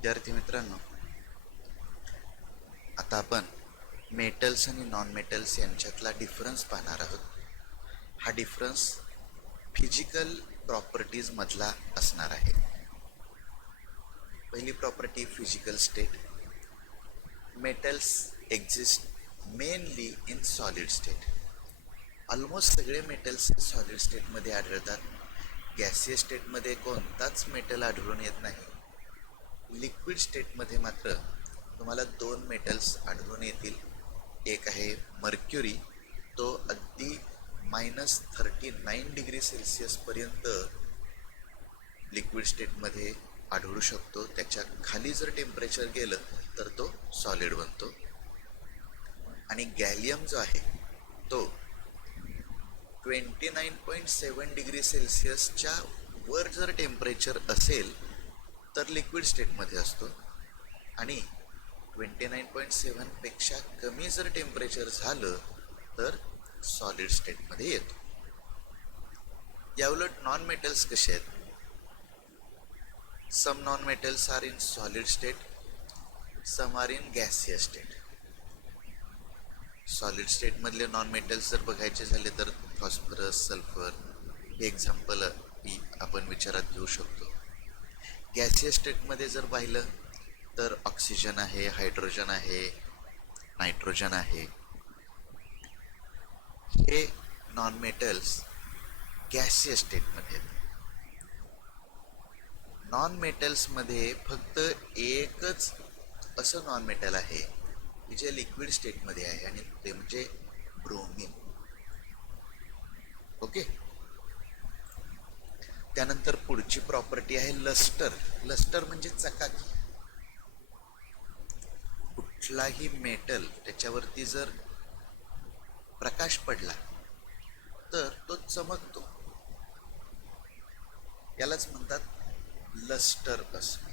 विद्यार्थी मित्रांनो, आता आपण मेटल्स आणि नॉन मेटल्स यांच्यातला डिफरन्स पाहणार आहोत. हा डिफरन्स फिजिकल प्रॉपर्टीज मधला असणार आहे. पहिली property physical state. Metals exist mainly in solid state. Almost सगळे मेटल्स सॉलिड स्टेटमध्ये आढळतात. गॅसियस स्टेटमध्ये कोणताच मेटल आढळून येत नाही. लिक्विड स्टेटमध्ये मात्र तुम्हाला दोन मेटल्स आढळून येतील. एक आहे मर्क्युरी, तो अगदी -39 डिग्री सेल्सिअस पर्यंत लिक्विड स्टेटमध्ये आढळू शकतो. त्याच्या खाली जर टेम्परेचर गेलं तर तो सॉलिड बनतो. आणि गॅलियम जो आहे तो 29.7 डिग्री सेल्सिअसच्या वर जर टेम्परेचर असेल तर लिक्विड स्टेटमध्ये असतो, आणि 29.7 पेक्षा कमी जर टेम्परेचर झालं तर सॉलिड स्टेटमध्ये येतो. याउलट नॉन मेटल्स कसे आहेत? Some non metals are in solid state, some are in gaseous state. Solid स्टेटमधले नॉन मेटल्स जर बघायचे झाले तर फॉस्फरस, सल्फर हे एक्झाम्पल आपण विचारात घेऊ शकतो. गॅसियस स्टेटमध्ये जर पाहिलं तर ऑक्सिजन आहे, हायड्रोजन आहे, नायट्रोजन आहे. हे नॉन मेटल्स गॅसियस स्टेटमध्ये आहेत. नॉन मेटल्समध्ये फक्त एकच असं नॉन मेटल आहे की जे लिक्विड स्टेटमध्ये आहे, आणि ते म्हणजे ब्रोमीन. ओके. त्यानंतर पुढची प्रॉपर्टी आहे लस्टर. लस्टर म्हणजे चकाकी. कुठलाही मेटल त्याच्यावरती जर प्रकाश पडला तर तो चमकतो. यालाच म्हणतात लस्टर असं.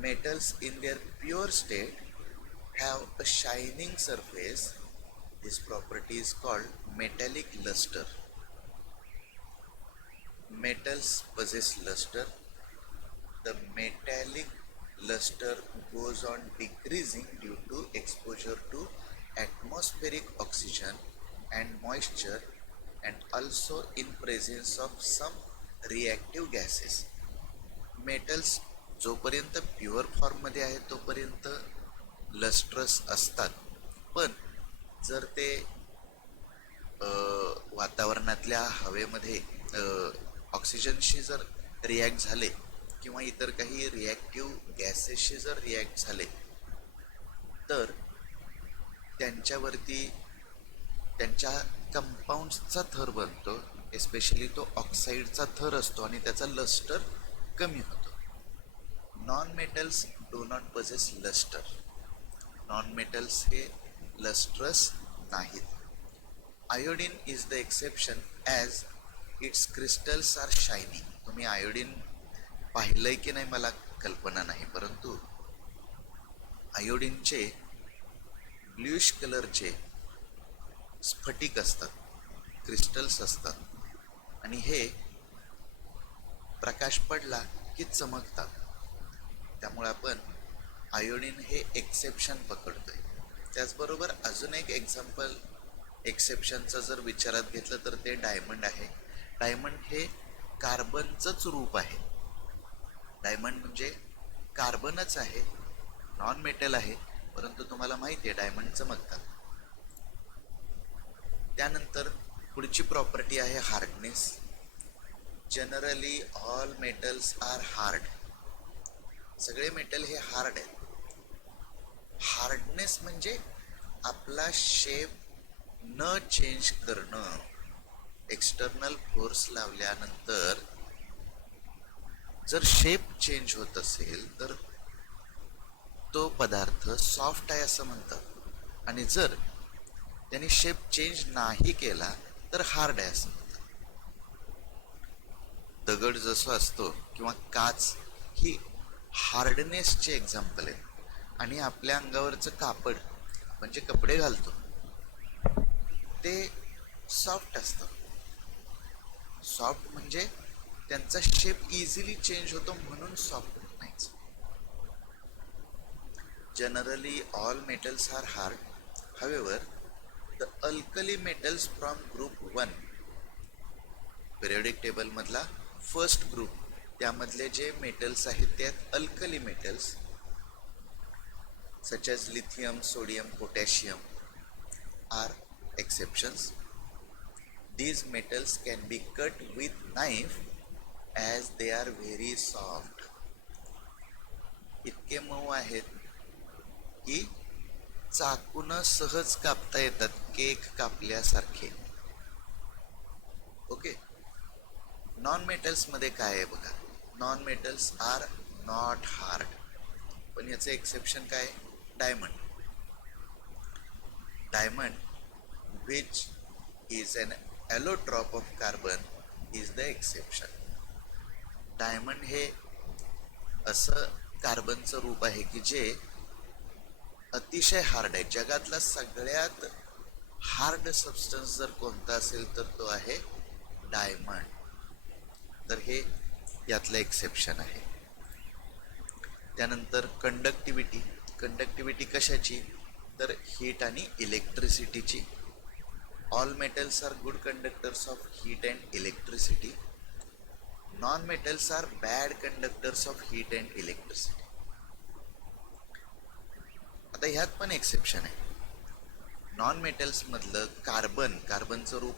Metals in their pure state have a shining surface. This property is called metallic luster. Metals possess luster. The metallic luster goes on decreasing due to exposure to atmospheric oxygen and moisture, and also in presence of some reactive gases. Metals जोपर्यंत pure फॉर्ममध्ये आहे तोपर्यंत lustrous असतात, पण जर ते वातावरणातल्या हवेमध्ये ऑक्सिजनशी जर रिॲक्ट झाले किंवा इतर काही रिॲक्टिव्ह गॅसेसशी जर रिॲक्ट झाले तर त्यांच्यावरती त्यांच्या कंपाऊंड्सचा थर बनतो. एस्पेशली तो ऑक्साईडचा थर असतो आणि त्याचा लस्टर कमी होतो. Non metals do not possess lustre. Non metals हे लस्ट्रस नाहीत. Iodine is the exception as its crystals are shining. तुम्ही आयोडीन पाहिलंय की नाही मला कल्पना नाही, परंतु आयोडीनचे ब्ल्यूइश कलरचे स्फटिक असतात, क्रिस्टल्स असतात, आणि हे प्रकाश पडला की चमकतात. त्यामुळे आपण आयोडीन हे एक्सेप्शन पकडतोय. त्याचबरोबर अजून एक एक्झाम्पल एक्सेप्शनचं जर विचारात घेतलं तर ते डायमंड आहे. डायमंड हे कार्बनचंच रूप आहे. डायमंड म्हणजे कार्बनच आहे, नॉन मेटल आहे, परंतु तुम्हाला माहिती आहे डायमंड चमकतात. त्यानंतर पुढची प्रॉपर्टी आहे hardness. Generally all metals are hard. सगळे मेटल हे हार्ड आहेत. हार्डनेस म्हणजे आपला शेप न चेंज करणं. एक्सटर्नल फोर्स लावल्यानंतर जर शेप चेंज होत असेल तर तो पदार्थ सॉफ्ट आहे असं म्हणतात, आणि जर त्याने शेप चेंज नाही केला तर हार्ड आहे असं म्हणतात. दगड जसं असतो किंवा काच ही हार्डनेसचे एक्झाम्पल आहे. आणि आपल्या अंगावरचं कापड म्हणजे कपडे घालतो ते सॉफ्ट असतं. सॉफ्ट म्हणजे त्यांचा शेप इझिली चेंज होतो म्हणून सॉफ्ट म्हणायचं. Generally, all metals are hard. However, the alkali metals from group 1 periodic table मधला फर्स्ट ग्रुप, त्यामधले जे मेटल्स आहेत त्यात alkali metals such as lithium, sodium, potassium are exceptions. These metals can be cut with knife as they are very soft. इतके मऊ आहेत की चाकून सहज कापता येतात, केक कापल्यासारखे. ओके. नॉन मेटल्स मध्ये काय आहे बघा, non metals are not hard. पण याचं एक्सेप्शन काय, diamond. Diamond which is an allotrope of carbon is the exception. Diamond हे असं कार्बनचं रूप आहे की जे अतिशय हार्ड आहे. जगातला सगळ्यात हार्ड सबस्टन्स जर कोणता असेल तर तो आहे डायमंड. तर हे यातलं एक्सेप्शन आहे. त्यानंतर कंडक्टिव्हिटी. कंडक्टिव्हिटी कशाची, तर हीट आणि इलेक्ट्रिसिटीची. All metals are good conductors of heat and electricity. Non metals are bad conductors of heat and electricity. आता ह्यात पण एक्सेप्शन आहे. नॉन मेटल्स मधलं कार्बन, कार्बनचं रूप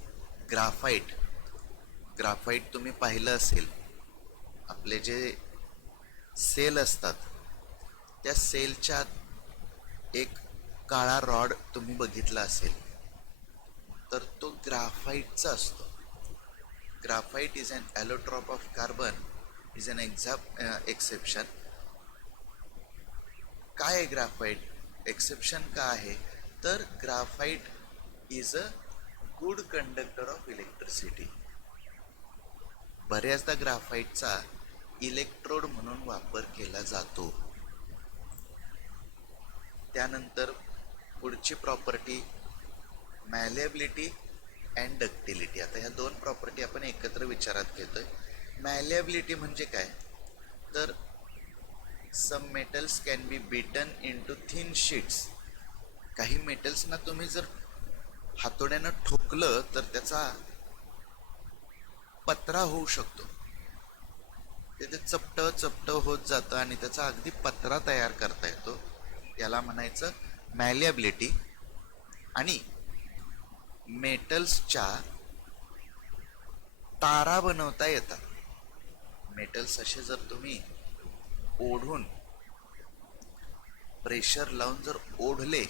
ग्राफाईट. ग्राफाईट तुम्ही पाहिलं असेल, आपले जे सेल असतात त्या सेलच्या एक काळा रॉड तुम्ही बघितला असेल तर तो ग्राफाईटचा असतो. Graphite is an allotrope of carbon is an exception. काय आहे ग्राफाईट, एक्सेप्शन का आहे, तर graphite is a good conductor of electricity. बऱ्याचदा ग्राफाईटचा इलेक्ट्रोड म्हणून वापर केला जातो. त्यानंतर पुढची प्रॉपर्टी मॅलेबिलिटी अँड डक्टिलिटी. आता ह्या दोन प्रॉपर्टी आपण एकत्र विचारात घेतोय. मॅलेबिलिटी म्हणजे काय, तर some metals can be beaten into thin sheets. काही मेटल्सना तुम्ही जर हातोड्यानं ठोकलं तर त्याचा पत्रा होऊ शकतो. ते चपट होत जातं आणि त्याचा अगदी पत्रा तयार करता येतो. याला म्हणायचं मॅलेबिलिटी. आणि मेटल्सच्या तारा बनवता येतात. मेटल्स असे जर तुम्ही ओढून प्रेशर लावून जर ओढले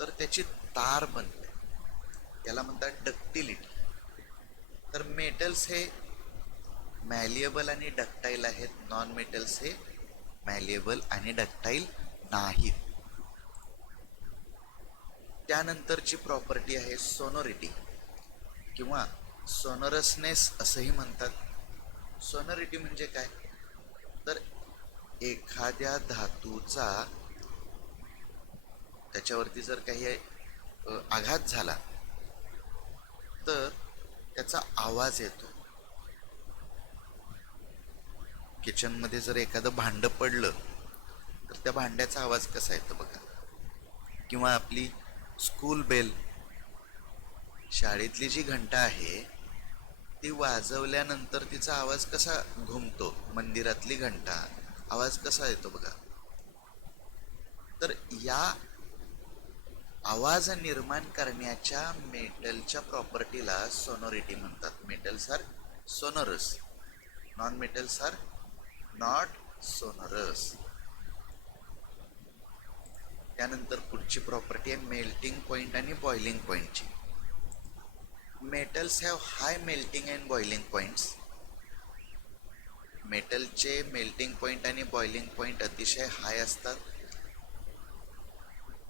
तर त्याची तार बनते. याला म्हणतात डक्टिलिटी. तर मेटल्स हे मॅलिएबल आणि डक्टाईल आहेत. नॉन मेटल्स हे मॅलिएबल आणि डक्टाईल नाहीत. त्यानंतरची प्रॉपर्टी आहे सोनोरिटी किंवा सोनरसनेस असंही म्हणतात. सोनोरिटी म्हणजे काय, तर एखाद्या धातूचा त्याच्यावरती जर काही आघात झाला तर त्याचा आवाज येतो. किचनमध्ये जर एखादं भांडं पडलं तर त्या भांड्याचा आवाज कसा येतो बघा. किंवा आपली स्कूल बेल, शाळेतली जी घंटा आहे ती वाजवल्यानंतर तिचा आवाज कसा घुमतो. मंदिरातली घंटा आवाज कसा येतो बघा. तर या आवाज निर्माण करण्याच्या मेटलच्या प्रॉपर्टीला सोनोरिटी म्हणतात. Metals are sonorous, non metals are not sonorous. त्यानंतर पुढची प्रॉपर्टी आहे मेल्टिंग पॉइंट आणि बॉइलिंग पॉइंटची. Metals have high melting and boiling points. मेटलचे मेल्टिंग पॉइंट आणि बॉइलिंग पॉइंट अतिशय हाय असतात.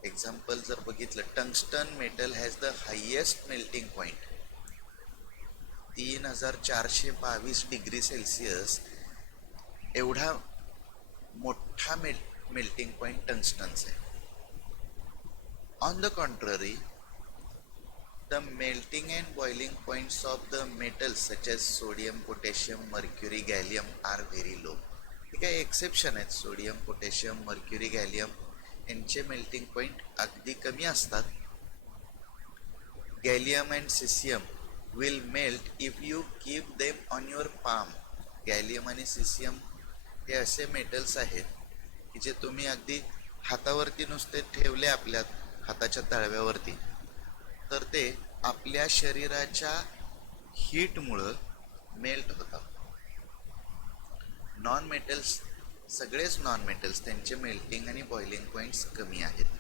एक्झाम्पल जर बघितलं, tungsten metal has the highest melting point. 3422 degree Celsius एवढा मोठा मेल्टिंग पॉइंट टंगस्टनचा आहे. On the contrary, the melting and boiling points of the metals such as sodium, potassium, mercury, gallium are very low. ठीक आहे, exception आहेत. Sodium, potassium, mercury, gallium यांचे melting point अगदी कमी असतात. Gallium and caesium will melt if you keep them on your palm. Gallium आणि caesium हे असे मेटल्स आहेत की जे तुम्ही अगदी हातावरती नुसते ठेवले आपल्या हाताच्या तळव्यावरती तर ते आपल्या शरीराच्या हीटमुळं मेल्ट होतात. नॉन मेटल्स, सगळेच नॉन मेटल्स त्यांचे मेल्टिंग आणि बॉइलिंग पॉईंट्स कमी आहेत.